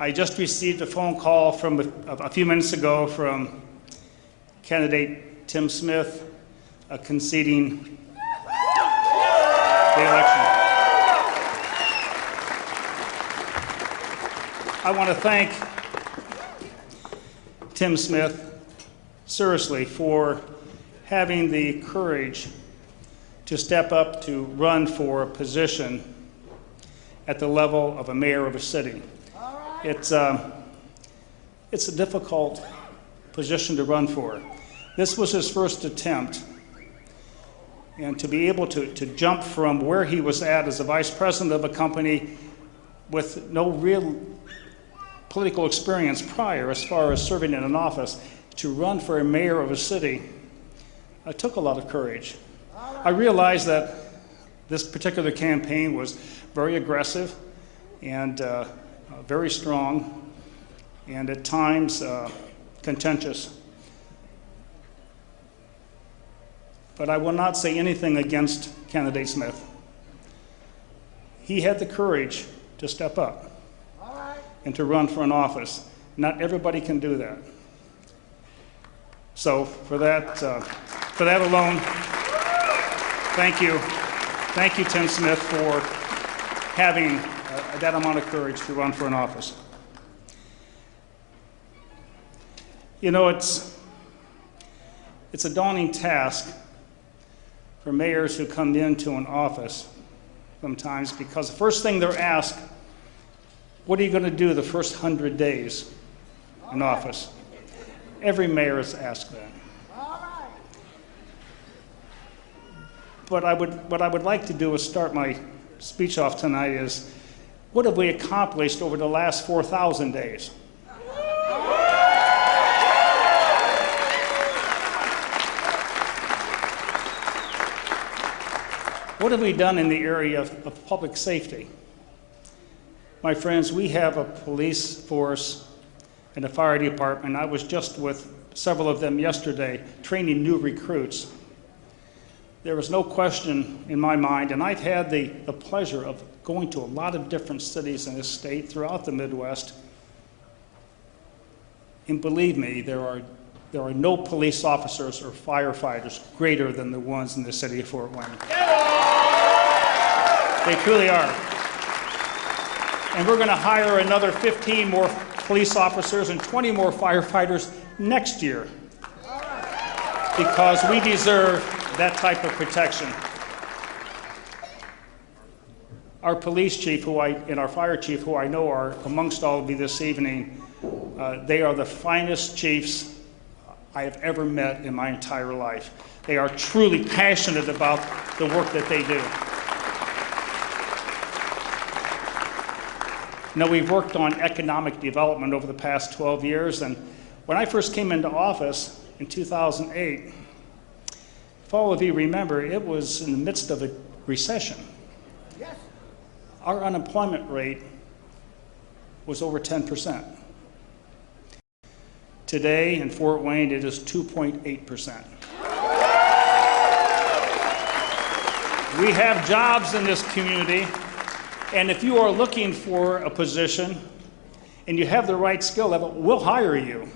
I just received a phone call from a few minutes ago from candidate Tim Smith conceding the election. I want to thank Tim Smith seriously for having the courage to step up to run for a position at the level of a mayor of a city. It's a difficult position to run for. This was his first attempt, and to be able to jump from where he was at as a vice president of a company with no real political experience prior as far as serving in an office, to run for a mayor of a city, took a lot of courage. I realized that this particular campaign was very aggressive and very strong, and at times contentious. But I will not say anything against candidate Smith. He had the courage to step up and to run for an office. Not everybody can do that. So for that alone, thank you. Thank you, Tim Smith, for having that amount of courage to run for an office. You know, it's a daunting task for mayors who come into an office sometimes, because the first thing they're asked, what are you going to do the first 100 days in office? Every mayor is asked that. What I would like to do is start my speech off tonight is, what have we accomplished over the last 4,000 days? What have we done in the area of public safety? My friends, we have a police force and a fire department. I was just with several of them yesterday training new recruits. There was no question in my mind, and I've had the pleasure of going to a lot of different cities in this state throughout the Midwest. And believe me, there are no police officers or firefighters greater than the ones in the city of Fort Wayne. They truly are. And we're going to hire another 15 more police officers and 20 more firefighters next year, because we deserve that type of protection. Our police chief and our fire chief, who I know are amongst all of you this evening, they are the finest chiefs I have ever met in my entire life. They are truly passionate about the work that they do. You know, we've worked on economic development over the past 12 years, and when I first came into office in 2008, if all of you remember, it was in the midst of a recession. Yes. Our unemployment rate was over 10%. Today in Fort Wayne, it is 2.8%. We have jobs in this community, and if you are looking for a position and you have the right skill level, we'll hire you.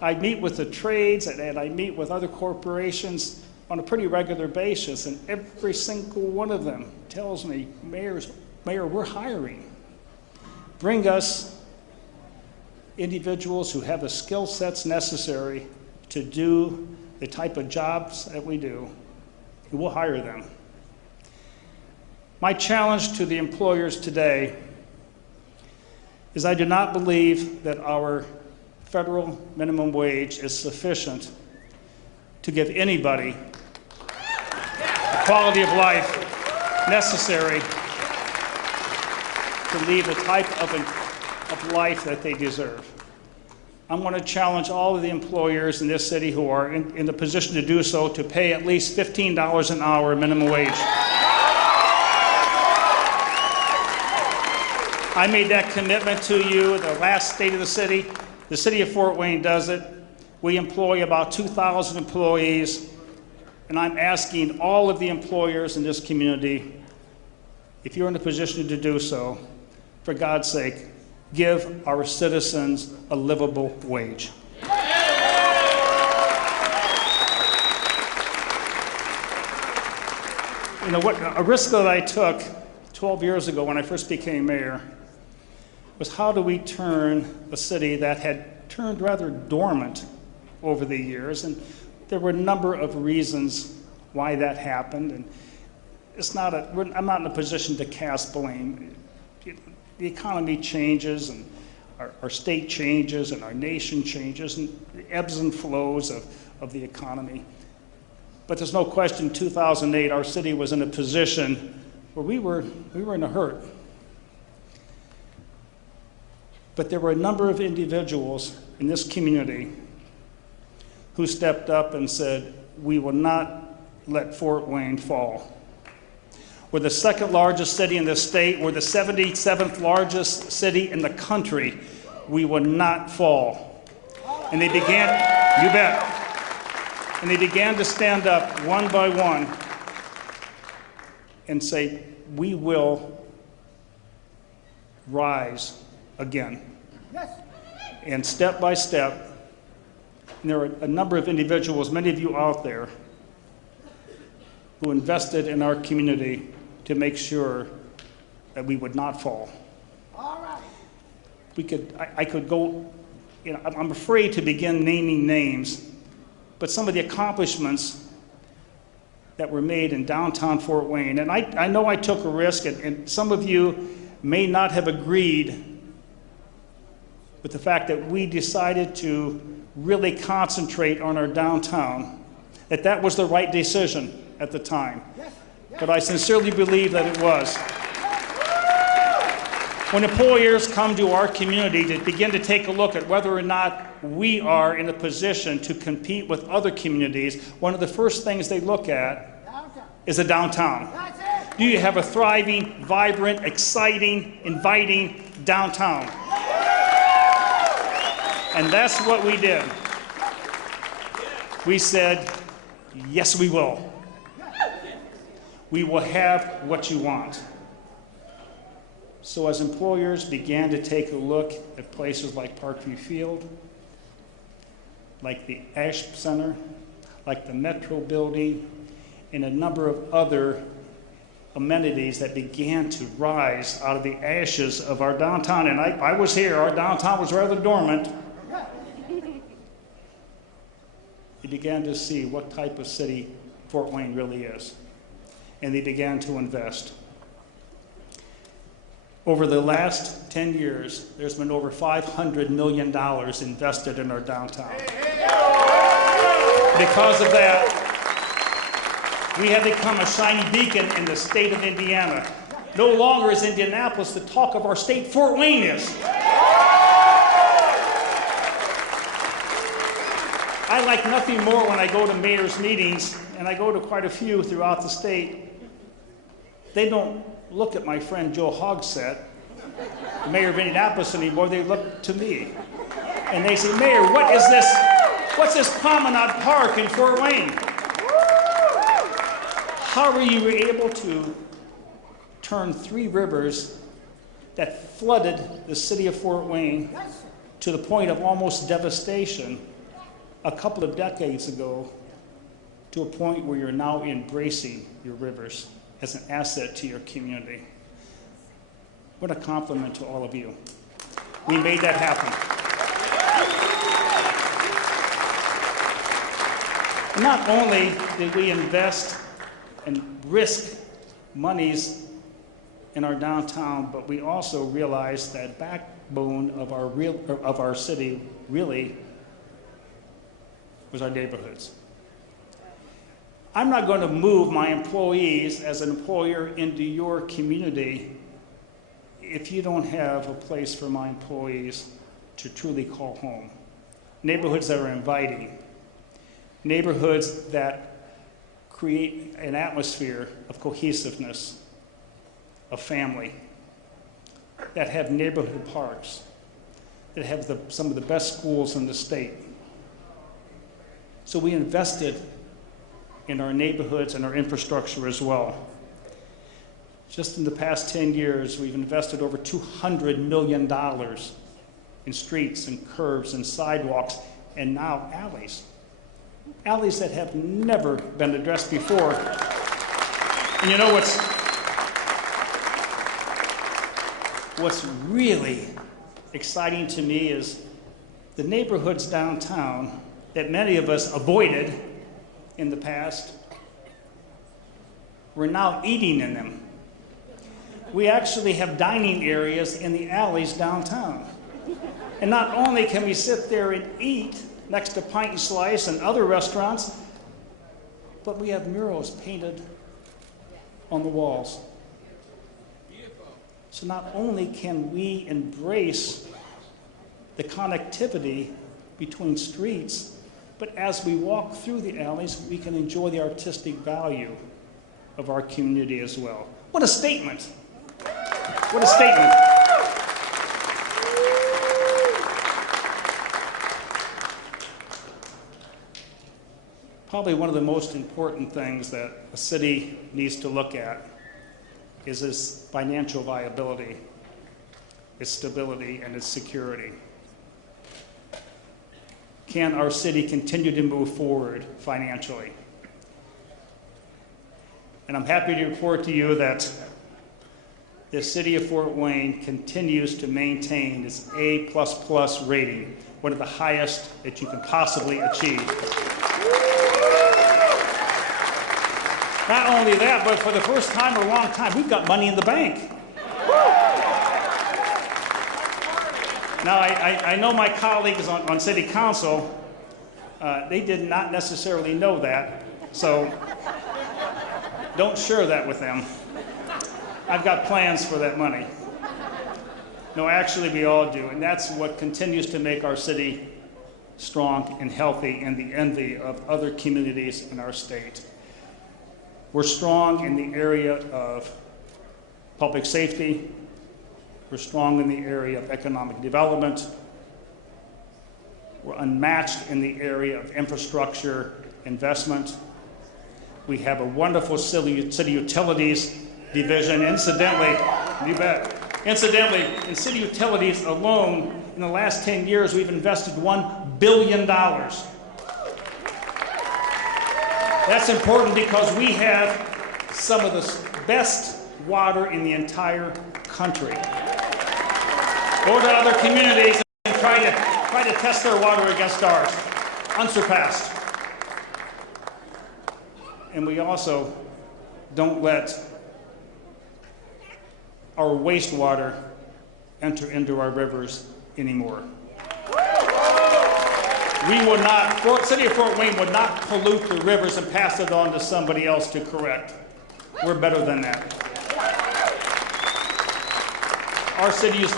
I meet with the trades and I meet with other corporations on a pretty regular basis, and every single one of them tells me, Mayor, we're hiring. Bring us individuals who have the skill sets necessary to do the type of jobs that we do, and we'll hire them. My challenge to the employers today is I do not believe that our federal minimum wage is sufficient to give anybody the quality of life necessary to lead the type of life that they deserve. I'm going to challenge all of the employers in this city who are in the position to do so to pay at least $15 an hour minimum wage. I made that commitment to you at the last State of the City. The city of Fort Wayne does it. We employ about 2,000 employees, and I'm asking all of the employers in this community, if you're in a position to do so, for God's sake, give our citizens a livable wage. You know, a risk that I took 12 years ago when I first became mayor was how do we turn a city that had turned rather dormant over the years, and there were a number of reasons why that happened, and I'm not in a position to cast blame. The economy changes, and our state changes, and our nation changes, and the ebbs and flows of the economy. But there's no question, 2008, our city was in a position where we were in a hurt. But there were a number of individuals in this community who stepped up and said, we will not let Fort Wayne fall. We're the second largest city in the state. We're the 77th largest city in the country. We will not fall. And they began, you bet. And they began to stand up one by one and say, we will rise again. Yes. And step by step, and there are a number of individuals, many of you out there, who invested in our community to make sure that we would not fall. All right. I could go, you know, I'm afraid to begin naming names, but some of the accomplishments that were made in downtown Fort Wayne, and I know I took a risk, and some of you may not have agreed with the fact that we decided to really concentrate on our downtown, that was the right decision at the time. Yes. Yes. But I sincerely believe that it was. When employers come to our community to begin to take a look at whether or not we are in a position to compete with other communities, one of the first things they look at is a downtown. Do you have a thriving, vibrant, exciting, inviting downtown? And that's what we did. We said, yes, we will. We will have what you want. So as employers began to take a look at places like Parkview Field, like the Ash Center, like the Metro Building, and a number of other amenities that began to rise out of the ashes of our downtown. And I was here, our downtown was rather dormant. You began to see what type of city Fort Wayne really is. And they began to invest. Over the last 10 years, there's been over $500 million invested in our downtown. Because of that, we have become a shining beacon in the state of Indiana. No longer is Indianapolis the talk of our state, Fort Wayne is. I like nothing more when I go to mayor's meetings, and I go to quite a few throughout the state. They don't look at my friend Joe Hogsett, the mayor of Indianapolis, anymore. They look to me. And they say, Mayor, what is this? What's this Promenade Park in Fort Wayne? How were you able to turn three rivers that flooded the city of Fort Wayne to the point of almost devastation a couple of decades ago to a point where you're now embracing your rivers as an asset to your community? What a compliment to all of you. We made that happen. And not only did we invest and risk monies in our downtown, but we also realized that backbone of our city really was our neighborhoods. I'm not going to move my employees as an employer into your community if you don't have a place for my employees to truly call home. Neighborhoods that are inviting. Neighborhoods that create an atmosphere of cohesiveness, of family, that have neighborhood parks, that have some of the best schools in the state. So we invested in our neighborhoods and our infrastructure as well. Just in the past 10 years, we've invested over $200 million in streets and curbs and sidewalks and now alleys. Alleys that have never been addressed before. And you know what's really exciting to me is the neighborhoods downtown that many of us avoided in the past, we're now eating in them. We actually have dining areas in the alleys downtown. And not only can we sit there and eat next to Pint and Slice and other restaurants, but we have murals painted on the walls. So not only can we embrace the connectivity between streets, but as we walk through the alleys, we can enjoy the artistic value of our community as well. What a statement! What a statement! Probably one of the most important things that a city needs to look at is its financial viability, its stability, and its security. Can our city continue to move forward financially? And I'm happy to report to you that the city of Fort Wayne continues to maintain its A++ rating, one of the highest that you can possibly achieve. Not only that, but for the first time in a long time, we've got money in the bank. Now, I know my colleagues on city council, they did not necessarily know that, so don't share that with them. I've got plans for that money. No, actually, we all do, and that's what continues to make our city strong and healthy and the envy of other communities in our state. We're strong in the area of public safety. We're strong in the area of economic development. We're unmatched in the area of infrastructure investment. We have a wonderful city utilities division. Incidentally, you bet. Incidentally, in city utilities alone, in the last 10 years, we've invested $1 billion. That's important because we have some of the best water in the entire country. Go to other communities and try to test their water against ours. Unsurpassed. And we also don't let our wastewater enter into our rivers anymore. We would not, City of Fort Wayne would not pollute the rivers and pass it on to somebody else to correct. We're better than that. Our city's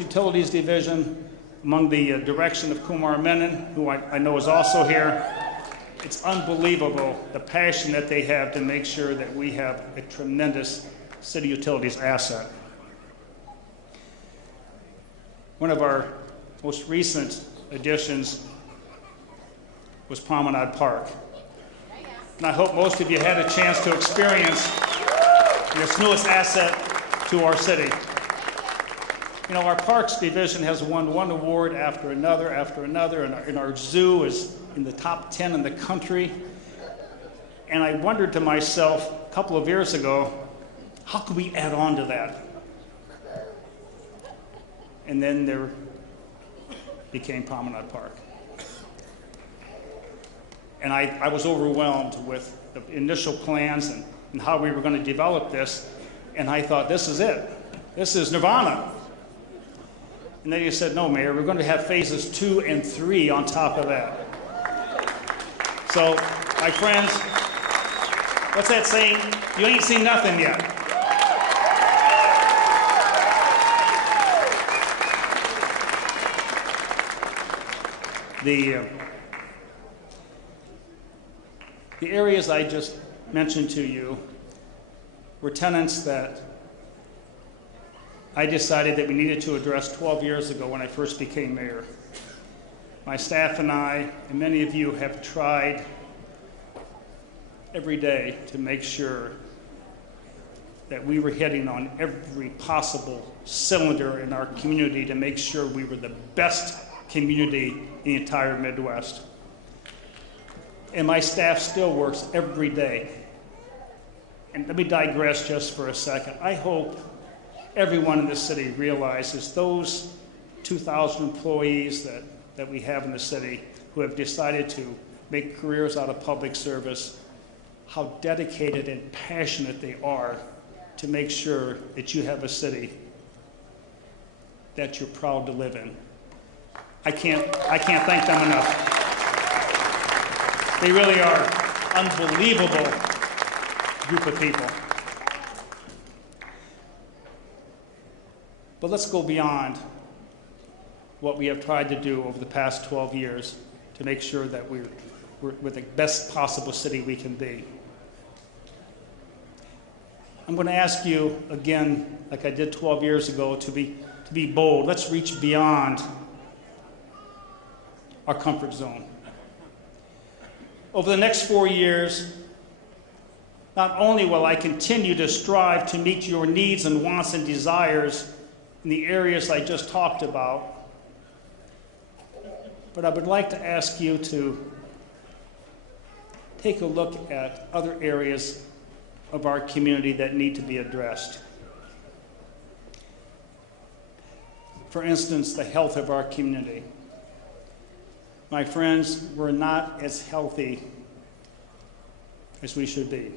utilities division, among the direction of Kumar Menon, who I know is also here, it's unbelievable the passion that they have to make sure that we have a tremendous city utilities asset. One of our most recent additions was Promenade Park. And I hope most of you had a chance to experience this newest asset to our city. You know, our Parks Division has won one award after another, and our zoo is in the top 10 in the country. And I wondered to myself a couple of years ago, how could we add on to that? And then there became Promenade Park. And I was overwhelmed with the initial plans and how we were going to develop this. And I thought, this is it. This is Nirvana. And then you said, no, Mayor, we're going to have phases 2 and 3 on top of that. So, my friends, what's that saying? You ain't seen nothing yet. The areas I just mentioned to you were tenants that I decided that we needed to address 12 years ago when I first became mayor. My staff and I, and many of you, have tried every day to make sure that we were hitting on every possible cylinder in our community to make sure we were the best community in the entire Midwest. And my staff still works every day. And let me digress just for a second. I hope everyone in this city realizes those 2,000 employees that we have in the city who have decided to make careers out of public service, how dedicated and passionate they are to make sure that you have a city that you're proud to live in. I can't thank them enough. They really are unbelievable group of people. But let's go beyond what we have tried to do over the past 12 years to make sure that we're the best possible city we can be. I'm going to ask you again, like I did 12 years ago, to be bold. Let's reach beyond our comfort zone. Over the next 4 years, not only will I continue to strive to meet your needs and wants and desires in the areas I just talked about, but I would like to ask you to take a look at other areas of our community that need to be addressed. For instance, the health of our community. My friends, we're not as healthy as we should be.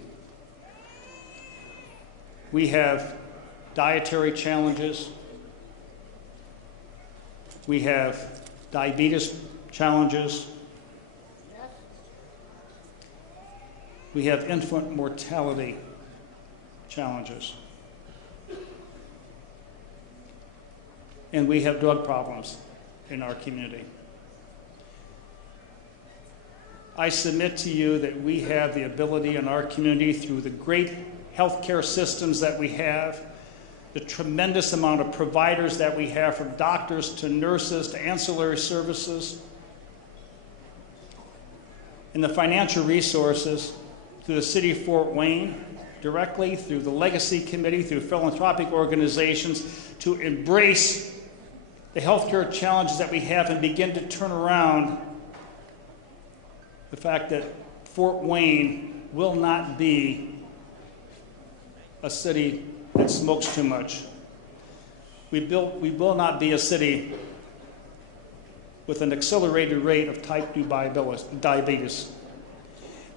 We have dietary challenges. We have diabetes challenges. We have infant mortality challenges. And we have drug problems in our community. I submit to you that we have the ability in our community, through the great healthcare systems that we have, the tremendous amount of providers that we have, from doctors to nurses to ancillary services, and the financial resources through the City of Fort Wayne, directly through the Legacy Committee, through philanthropic organizations, to embrace the healthcare challenges that we have and begin to turn around the fact that Fort Wayne will not be a city that smokes too much. We will not be a city with an accelerated rate of type 2 diabetes.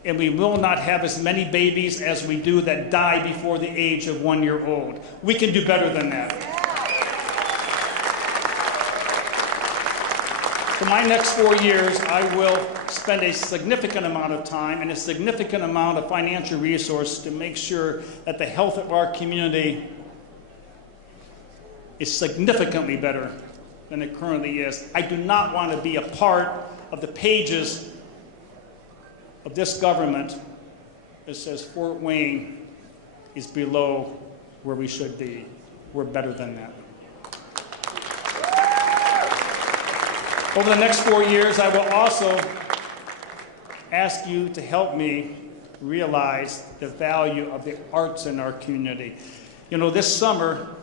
And we will not have as many babies as we do that die before the age of 1 year old. We can do better than that. For my next 4 years, I will spend a significant amount of time and a significant amount of financial resources to make sure that the health of our community is significantly better than it currently is. I do not want to be a part of the pages of this government that says Fort Wayne is below where we should be. We're better than that. Over the next 4 years, I will also ask you to help me realize the value of the arts in our community. You know, this summer,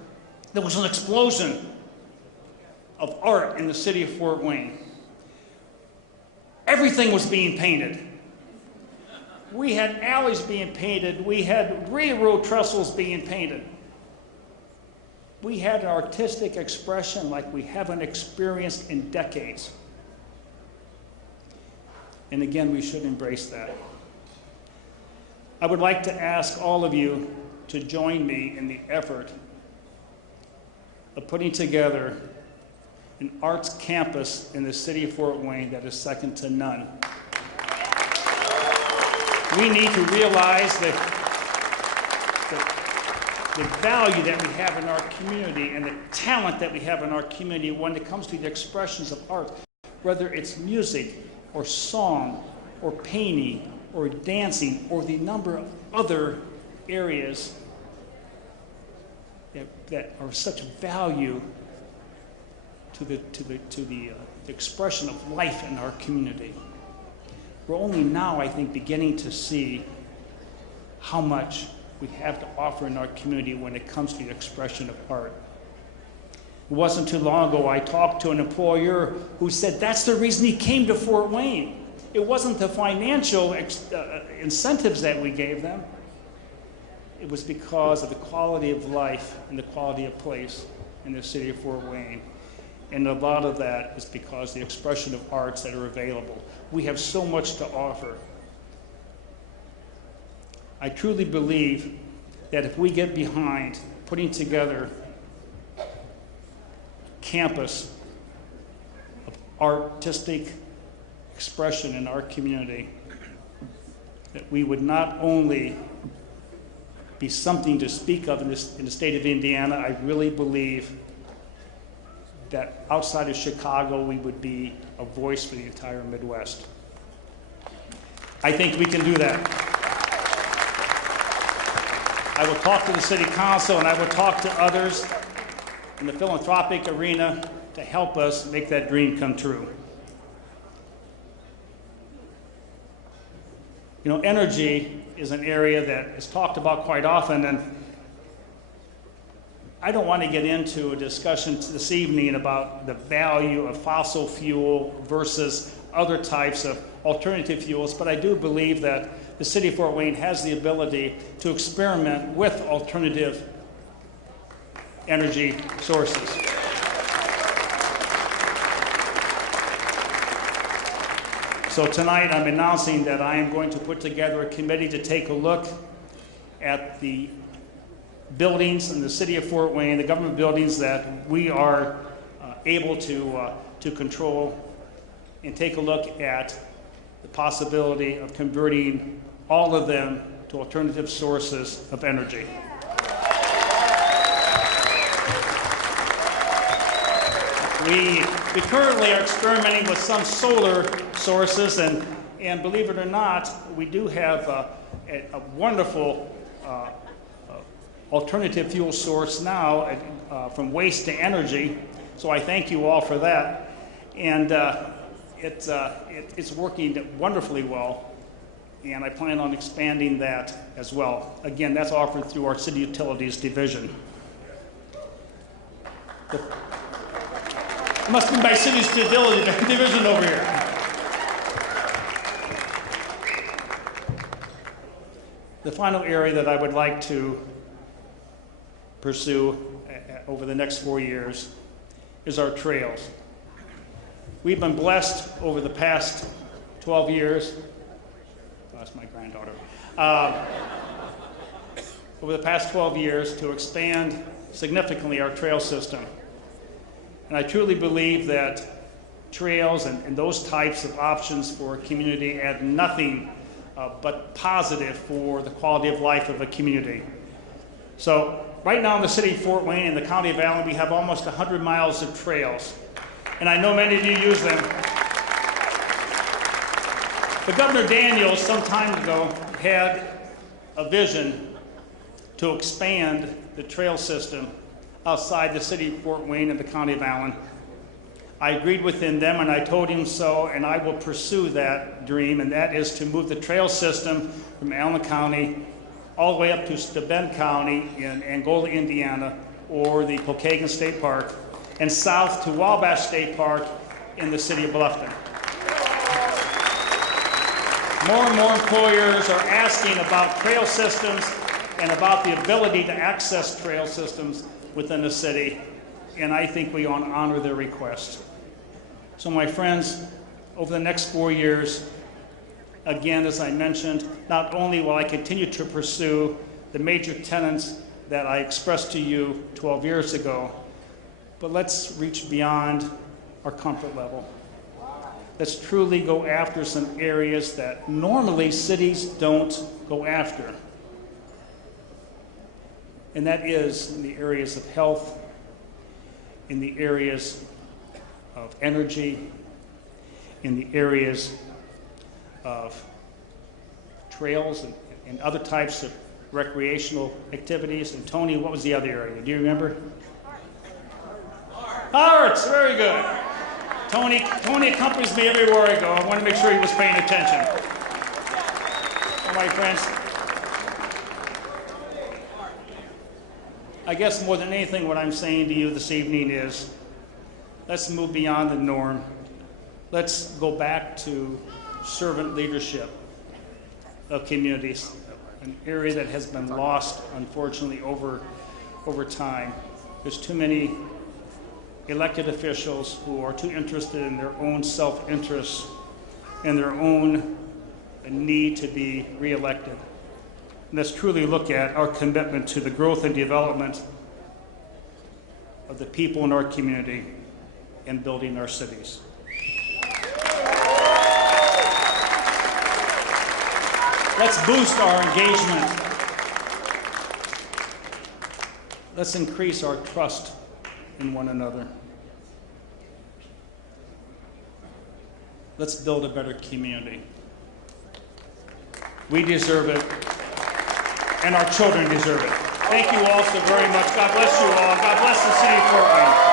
there was an explosion of art in the city of Fort Wayne. Everything was being painted. We had alleys being painted. We had railroad trestles being painted. We had an artistic expression like we haven't experienced in decades. And again, we should embrace that. I would like to ask all of you to join me in the effort of putting together an arts campus in the city of Fort Wayne that is second to none. We need to realize the value that we have in our community and the talent that we have in our community when it comes to the expressions of art, whether it's music or song or painting or dancing or the number of other areas that are such value to the expression of life in our community. We're only now, I think, beginning to see how much we have to offer in our community when it comes to the expression of art. It wasn't too long ago I talked to an employer who said that's the reason he came to Fort Wayne. It wasn't the financial incentives that we gave them. It was because of the quality of life and the quality of place in the city of Fort Wayne. And a lot of that is because of the expression of arts that are available. We have so much to offer. I truly believe that if we get behind putting together a campus of artistic expression in our community, that we would not only be something to speak of in the state of Indiana, I really believe that outside of Chicago, we would be a voice for the entire Midwest. I think we can do that. I will talk to the City Council and I will talk to others in the philanthropic arena to help us make that dream come true. You know, energy is an area that is talked about quite often, and I don't want to get into a discussion this evening about the value of fossil fuel versus other types of alternative fuels, but I do believe that the city of Fort Wayne has the ability to experiment with alternative energy sources. So tonight I'm announcing that I am going to put together a committee to take a look at the buildings in the city of Fort Wayne, the government buildings that we are able to control, and take a look at the possibility of converting all of them to alternative sources of energy. We currently are experimenting with some solar sources, and believe it or not, we do have a wonderful alternative fuel source now from waste to energy. So I thank you all for that, and it's working wonderfully well, and I plan on expanding that as well. Again, that's offered through our City Utilities division. It must be my city's division over here. The final area that I would like to pursue over the next 4 years is our trails. We've been blessed over the past 12 years. Oh, that's my granddaughter. Over the past 12 years to expand significantly our trail system. And I truly believe that trails and those types of options for a community add nothing but positive for the quality of life of a community. So right now in the city of Fort Wayne and the county of Allen, we have almost 100 miles of trails. And I know many of you use them. But Governor Daniels, some time ago, had a vision to expand the trail system outside the city of Fort Wayne and the county of Allen. I agreed with him then, and I told him so, and I will pursue that dream, and that is to move the trail system from Allen County all the way up to Bend County in Angola, Indiana, or the Pokagon State Park, and south to Wabash State Park in the city of Bluffton. More and more employers are asking about trail systems and about the ability to access trail systems within the city, and I think we ought to honor their request. So my friends, over the next 4 years, again, as I mentioned, not only will I continue to pursue the major tenets that I expressed to you 12 years ago, but let's reach beyond our comfort level. Let's truly go after some areas that normally cities don't go after. And that is in the areas of health, in the areas of energy, in the areas of trails and other types of recreational activities. And Tony, what was the other area? Do you remember? Arts, very good. Tony accompanies me everywhere I go. I want to make sure he was paying attention. All right, friends. I guess more than anything, what I'm saying to you this evening is, let's move beyond the norm. Let's go back to servant leadership of communities, an area that has been lost, unfortunately, over time. There's too many elected officials who are too interested in their own self-interest and their own need to be reelected. Let's truly look at our commitment to the growth and development of the people in our community and building our cities. Let's boost our engagement. Let's increase our trust in one another. Let's build a better community. We deserve it, and our children deserve it. Thank you all so very much. God bless you all. God bless the city of Portland.